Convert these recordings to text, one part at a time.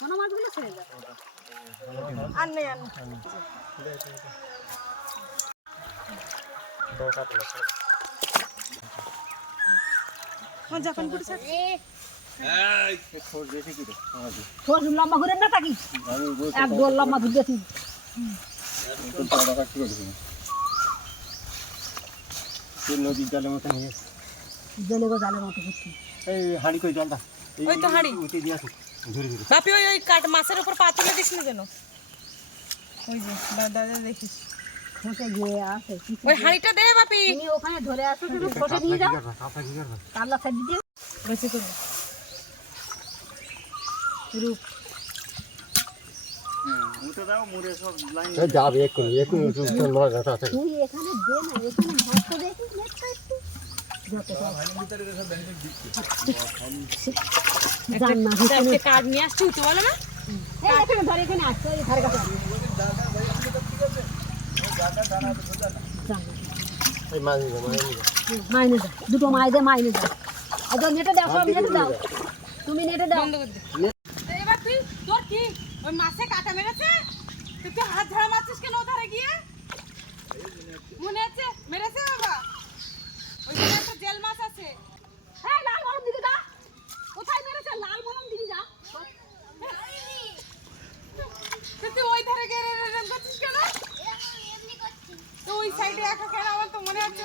কোনো মাছগুলো ছেড়ে যাবে আর নেই আর জাপান পুরি স্যার লম্বা করে না থাকি এক দোল লম্বা দুধ দিয়েছি নদীর জলের মতো নিয়ে জলে গো জালের মতো করছি এই হাঁড়ি কই জলটা ওই তো হাঁড়ি উঠে দিয়ে আসো ধরে ধরে বাপি ওই কাট মাছের উপর পা তুলে দিস না যেন ওই যে দাদা দেখিস খসে গিয়ে আসে ওই হাঁড়িটা দে বাপি তুমি ওখানে ধরে আসো তুমি খসে দিয়ে যাও কাল্লা সাইড দিয়ে বেশি করে রূপ উঠে দাও মুড়ে সব লাইন যাবে এখন লড়া আছে তুই এখানে দে না এখানে ভাত দেখিস নেটটা একটু যত জান না একটা কার্ড নিয়ে আসছি তো বলে না এই এখানে ধরে এখানে আসছে এই ধারে কাছে এই মাঝে মাইনে যা দুটো মাইনে যা আদো নেটে দাও সব নেটে দাও তুমি নেটে দাও বন্ধ করে দে এই বাপি তোর কি ওই মাছে কাটা মেরেছে তুই কি হাত ঝাড়া মারছিস কেন ওধারে গিয়ে মনে আছে মেরেছে বাবা ওইখানে একটা জেল মাছ আছে এই লাল মলম দিকে যা কোথায় মেরেছে লাল মলম দিকে যা তুই ওই ধারে গিয়ে রেন করছিস কেন তো ওই সাইডে একা কেন আমার তো মনে হচ্ছে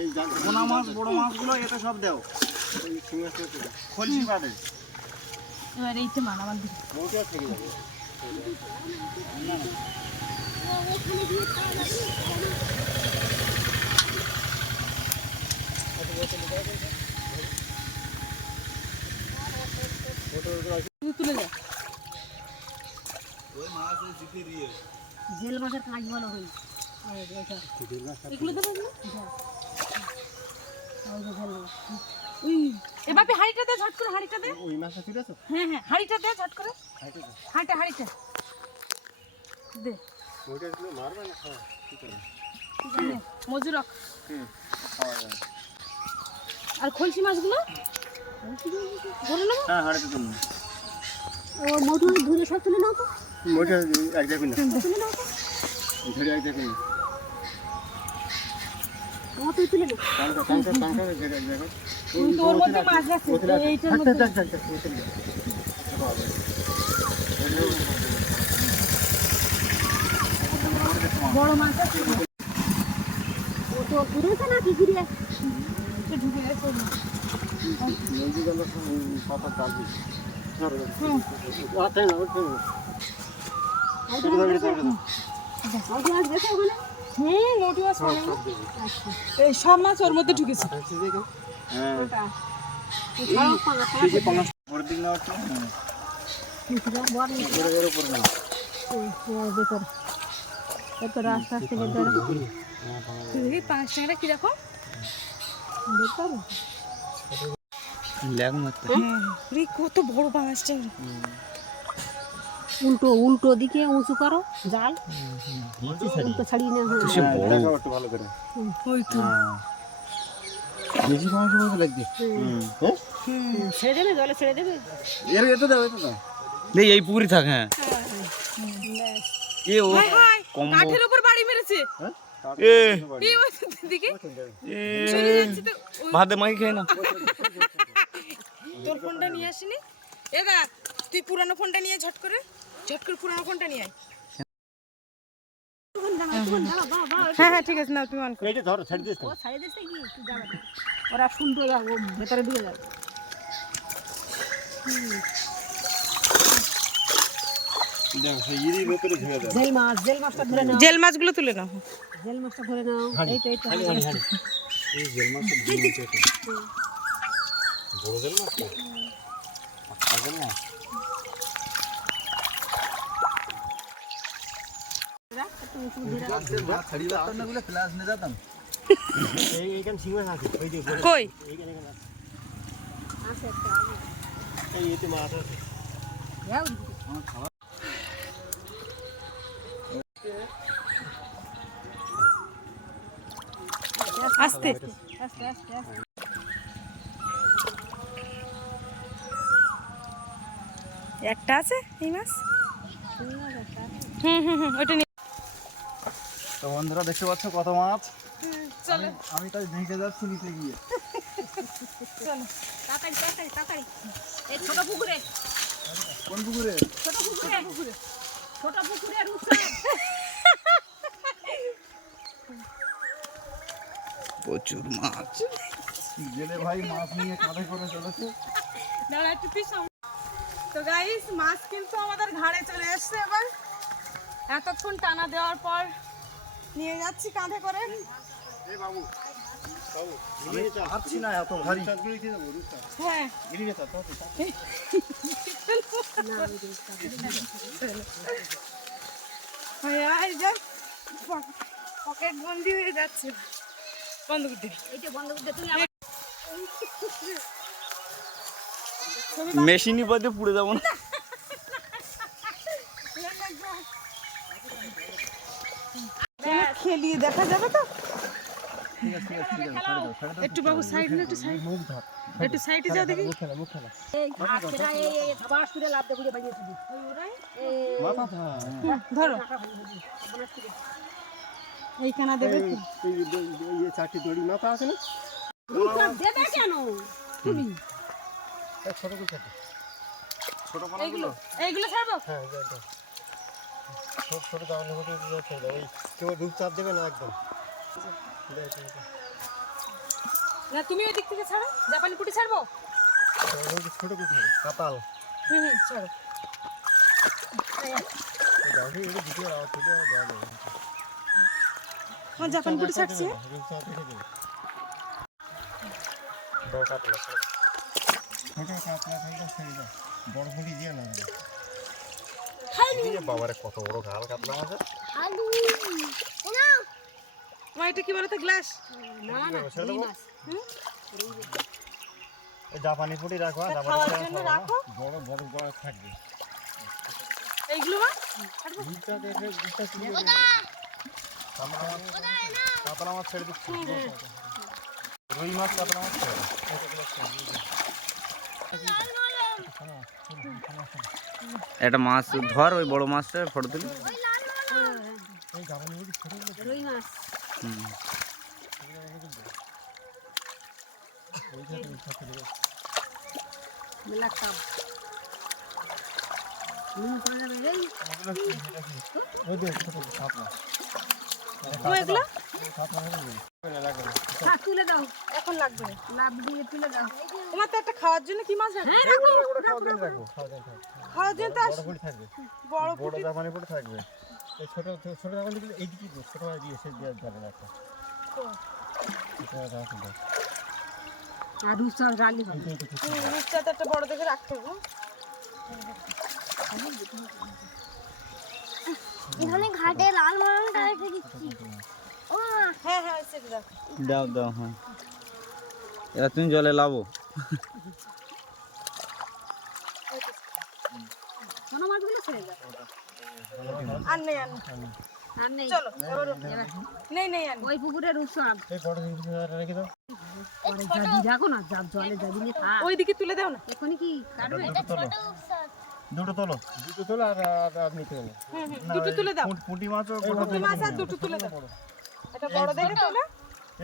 এই পোনা মাছ বড় মাছগুলো এটা সব দাও ওই খলসি বাদে এবার এইটা মান আমার দিকে মোটা থেকে যাবে তুলে যা ওই মাছ ওই জিতে দিয়ে জেল মাছের কাজ ভালো হই এগুলো দেবো ওই যে জেল ওই এ বাপি হাঁড়িটা দে ঝট করে হাঁড়িটা দে ওই মাছটা ঠিক আছে হ্যাঁ হ্যাঁ হাঁড়িটা দে ঝট করে হাঁড়িটা দে ওইটা একটু মারবে না হ্যাঁ ঠিক আছে দে মজুর রাখ খাওয়া যাবে আর খলসি মাছগুলো ধরে নেবো হ্যাঁ হাড়িতে তুলুন ও মোটু ধরে সব তুলে নাও তো মোটা এক দেখুন না তুলে নাও তো ধরে এক দেখুন না ও তুই তুলে নাও টাঙ্কা ধরে এক দেখুন তোর মধ্যে মাছ আছে এইটার মধ্যে বড় মাছ আছে ও তো পুরেছে না কি গিরে ঢুকে গেছে নদী গেল পাতা চাল দিচ্ছে মোটু মাছ এই সব মাছ ওর মধ্যে ঢুকেছে আস্তে আস্তে দেখি 5 টাকাটা কিরকম কত বড় মাছটা উল্টো দিকে উঁচু করো জাল উল্টো ছাড়িয়ে নেওয়া ভালো করে ওই তো বেশি মাছ মতো লাগবে ছেড়ে দেবে জলে ছেড়ে দেবে এটা দাও নেই এই পুরি থাক হ্যাঁ এ ও হাই হাই কাঠের উপর বাড়ি মেরেছে এ এই ওই দিকে ভাতে মাই খাই না তোর ফোনটা নিয়ে আসিনি এ দা তুই পুরানো ফোনটা নিয়ে ঝট করে পুরানো ফোনটা নিয়ে আয় হ্যাঁ হ্যাঁ ঠিক আছে না তুমি অন করো এইটা ধরো ছাড়ি দিস ও ছাড়িয়ে দিচ্ছে কি তুই যাবে ওরা শুনতে যাবে ও ভেতরে দিয়ে যাবে দেখো সেই ইরি ভেতরে ঢেলে দাও জেল মাছটা ধরে নাও জেল মাছগুলো তুলে নাও জেল মাছটা ধরে নাও এই তো এই জেল মাছটা দিয়ে নিতে বড় জেল মাছ পাগল না ছাড়ি দাও না গুলো ক্লাস নিয়ে যেতাম এইখান সিংহ আছে ওই যে কই এইখানে আছে একটা এই এতে মাছ আছে যাও আমার খাওয়া আস্তে আস্তে আস্তে আস্তে একটা আছে এই মাছ হুম ওইটা নিয়ে তো বন্ধুরা দেখতে পাচ্ছ কত মাছ। চলো আমি তাই ভেঙে যাচ্ছি নিচে গিয়ে। চলো তাড়াতাড়ি তাড়াতাড়ি তাড়াতাড়ি এই ছোট পুকুরে কোন পুকুরে? ছোট পুকুরে ছোট পুকুরে রূপসার প্রচুর মাছ। জেলে ভাই মাছ নিয়ে কাঁধে করে চলেছে। দাঁড়া একটু তো গাইস মাছ কিন্তু আমাদের ঘাড়ে চলে এসছে এবার এতক্ষণ টানা দেওয়ার পর নিয়ে যাচ্ছি কাঁধে করে আমি পারছি না এত ভারী। হ্যাঁ পকেট বন্দি হয়ে যাচ্ছে বন্ধ করতে এইটা বন্ধ করতে তুমি আবার মেশিনই পথে পুড়ে যাবো না। খেলিয়ে দেখা যাবে তো ঠিক আছে ঠিক আছে ঠিক আছে ছাড়ে দাও ছাড়ে দাও। একটু বাবু সাইড না একটু সাইড মুখ ধর। একটু সাইডে যাও দেখি মুখ খেলা মুখ খেলা। এই আজকেরা এই সবার সুরে লাভ দিয়ে বাজিয়ে দিবি এই মাথা ধর। ধরো এইখানে দেবে এই এই চারটি দড়ি মাথা আছে না? রূপসার দেবে কেন তুমি এই ছোট করে ছোট। ছোট এইগুলো পানাগুলো? এইগুলো ছাড়বো হ্যাঁ যাই দাও। ছোট ছোট দাও না হতে দিও ছেড়ে দাও। এই কেউ ডুব চাপ দেবে না একদম। দাও, দাও, দাও। না তুমি ওই দিক থেকে ছাড়ো জাপানি পুটি ছাড়বো ওই ছোট করে ধরো। কাতাল। ছাড়ো এই দাও এই ভিডিও আওয়াজ ভিডিও দাও দাও। আমার জাপানি পুটি ছাড়ছি ডুব চাপ দেখে দেবে। বড় কাতলা ছোট। ছোট কাতলা থেকে ছেড়ে দাও। বড় মুড়ি দিয়ে না। এই বাবারে কত বড় গাল কাতলা আছে। আলু আমার এটা কি বলতো গ্লাস না না রুই মাছ এই জাপানি পুটি রাখো তা জাপানি খাওয়ার পুটি জন্য রাখো। রাখো বড় বড় বড় থাকবে। এইগুলো মা দুধটা দেখে দুধটা কি কাতলা মাছ ছেড়ে দিচ্ছি। রুই মাছ কাতলা মাছ ছেড়ে দাও। একটা মাছ ধর, ওই বড় মাছটা ফটো তুলি। এই জাপানি পুটি ছোট রুই মাছ হুম। মেলা কাপ নুন পড়ে যাবে রে ওই দেখ ছোট কাতলা। তুমি এগুলো হ্যাঁ তুলে দাও এখন লাগবে না। লাভ দিয়ে তুলে দাও তোমার তো একটা খাওয়ার জন্য কি মাছ আছে হ্যাঁ রাখো রাখবো খাওয়া দাওয়া খাওয়ার জন্য তো বড় পুটি থাকবে। বড় বড় জাপানি পুটি থাকবে। এই ছোট ছোট জাপানি গুলো এইদিকে দিও, ছোট দিয়ে সে দিয়ে যাবে না একটা। এটা রাখো দাও। আর রূপসার গালি হবে রূপটা তো একটা বড় দেখে রাখতে হবে এখানে ঘাটে লাল মরণটা রেখে দিচ্ছি ও হ্যাঁ হ্যাঁ সেটা রাখো দাও দাও, হ্যাঁ। এবার তুমি জলে লাভো। কোনো মাছগুলো ছেড়ে দাও আর নেই আর নেই। আর নেই চলো এবার নেই নেই আর নেই। ওই পুকুরে রূপসার এই বড় জিনিসটা রেখে দাও। পরে যাবি রাখো না যাব জলে যাবি না থাক ওইদিকে তুলে দাও না এখনই কি কাটবে দুটো তোলো দুটো তোলো আর আর নিতে হবে। দুটো তুলে দাও পুঁটি মাছও পুঁটি মাছ আর দুটো তুলে দাও এটা বড় দেখে তোলে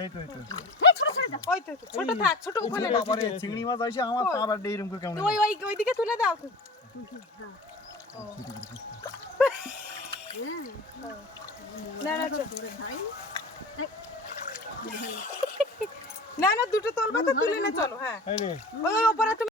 এই তো এই তো। এই ছোট ছোট দাও ওই তো ছোট থাক ছোট ওখানে রাখ। বাবারে চিংড়ি মাছ আইছে আমার পা আর এইরকম করে কেমন। ওই ওই ওইদিকে তুলে দাও না না চল। না না দুটো তোলবা তো তুলে না চলো হ্যাঁ এই নে ওই ওপরে তুমি